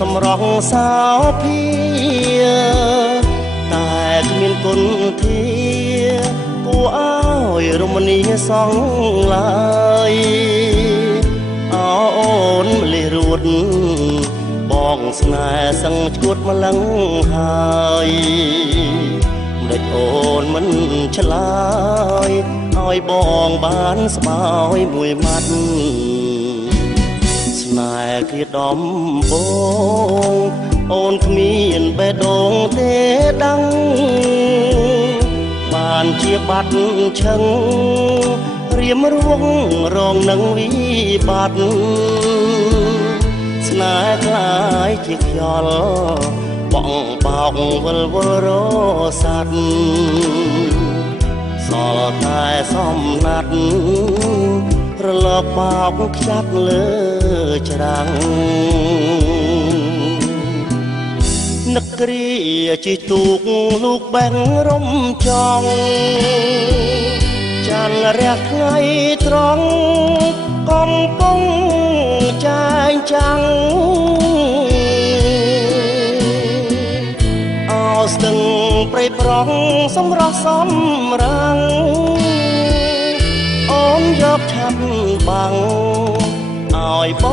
សម្រស់សោភាតែគ្មានគុណធាគួរឲ្យរមណីសងឡើយអូនម្លេះរួតបងស្នេហ៍សឹងឈួតម្លឹងហើយម្ដេចអូនមិនឆ្លើយឲ្យបងបានស្បើយមួយម៉ាត់ស្នេហ៍គ្រាដំបងអូនគ្មានបេះដូងទេដឹងបានជាបាត់ឈឹងរៀមរួងរងនឹងវិបត្តិស្នេហ៍คล้ายជាខ្យល់បងបោកវិលវល់រសាត់សល់តែសំណាត់រលកបោកខ្ចាត់លើច្រាំងនឹកគ្រាជីទូកលូកបែងរំចង់ចានរះថ្ងៃត្រង់កំពុងចាញ់ចាំងអោស្ទឹងព្រៃប្រងសម្រស់សំរាំងអូនយកឆាប់បាំងឲ្យប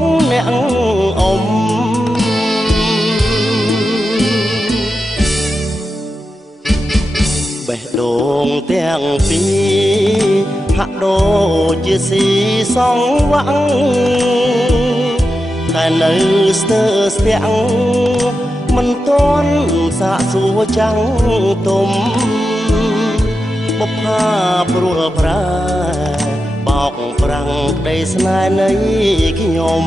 ងអ្នកអ៊ំបេះដូងទាំងពីរហាក់ដូចជាស៊ីសងវាំងតែនៅស្ទើរស្ទាំងមិនទាន់សាកសួរចាំងទុំបុប្ផាព្រួលប្រាបោកប្រាំងក្តីស្នេហ៍នៃខ្ញុំ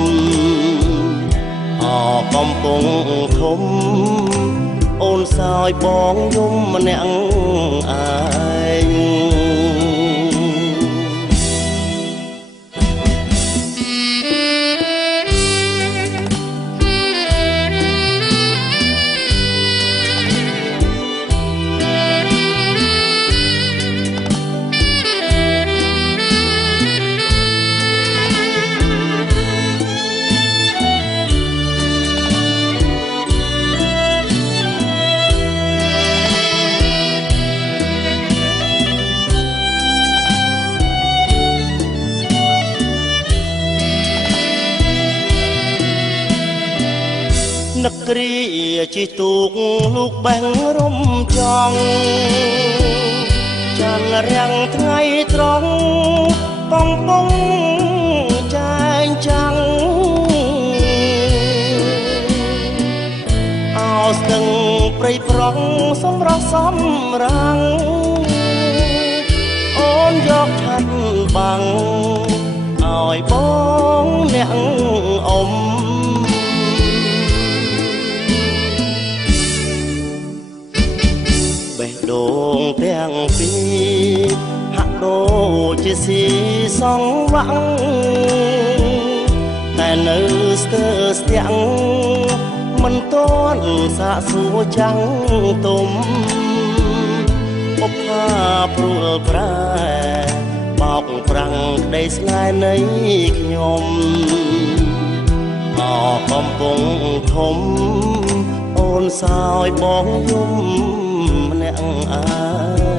អកំពុងធំអូនសោយបងយំម្នាក់ឯងនឹកគ្រាជីទូកលូកបែងរំចង់ចានរាំងថ្ងៃត្រង់កំពុងចាញ់ចាំងអោស្ទឹងព្រៃប្រងសម្រស់សំរាំងអូនយកឆាត់បាំងឲ្យបងអ្នកអ៊ំបេះដូងទាំងពីរហាក់ដូចជាស៊ីសងវាំងតែនៅស្ទើរស្ទាំងមិនទាន់សាកសួរចាំងទុំបុប្ផាព្រួលប្រែបោកប្រាំងក្តីស្នេហ៍នៃខ្ញុំអកំពុងធំអូនសោយបងយំម្នាក់ឯង